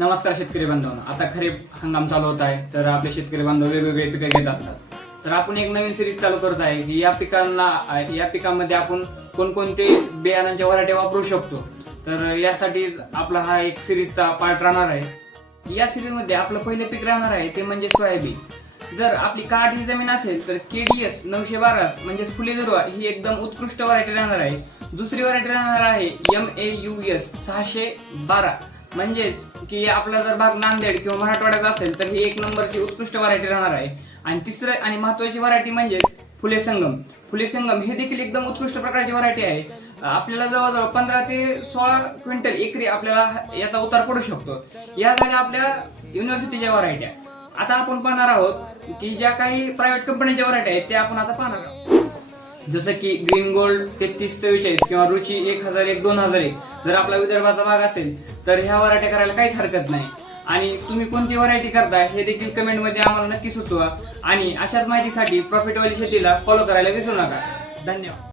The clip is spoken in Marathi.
नमस्कार शेतकरी बांधवांनो, आता खरीप हंगाम चालू होत आहे. तर आपले शेतकरी बांधव वेगवेगळे पिकं घेत असतात. तर आपण एक नवीन सिरीज चालू करत आहे की या पिकांमध्ये आपण कोणकोणते बियाणांच्या व्हरायटी वापरू शकतो. तर यासाठी आपला हा एक सिरीजचा पार्ट राहणार आहे. या सिरीज मध्ये आपलं पहिलं पीक राहणार आहे ते म्हणजे सोयाबीन. जर आपली काठी जमीन असेल तर KDS 912 म्हणजे फुले दुर्वा ही एकदम उत्कृष्ट व्हरायटी राहणार आहे. दुसरी व्हरायटी राहणार आहे MAUS 612 म्हणजेच की आपला जर भाग नांदेड किंवा मराठवाड्यात असेल तर ही एक नंबरची उत्कृष्ट व्हरायटी राहणार आहे. आणि तिसरं आणि महत्वाची व्हरायटी म्हणजे फुले संगम हे देखील एकदम उत्कृष्ट प्रकारची व्हरायटी आहे. आपल्याला जवळजवळ 15 ते 16 क्विंटल एकरी आपल्याला याचा उतार पडू शकतो. या झाल्या आपल्या युनिव्हर्सिटीच्या व्हरायट्या. आता आपण पाहणार आहोत की ज्या काही प्रायव्हेट कंपनीच्या व्हरायटी आहेत त्या आपण आता पाहणार आहोत. जसं की ग्रीन गोल्ड 3344 किंवा रुची 1001 2001. जर आपला विदर्भाचा भाग असेल तर ह्या व्हरायटी करायला काहीच हरकत नाही. आणि तुम्ही कोणती व्हरायटी करताय हे देखील कमेंट मध्ये आम्हाला नक्की सुचवा. आणि अशाच माहितीसाठी प्रॉफिटवाली शेतीला फॉलो करायला विसरू नका. धन्यवाद.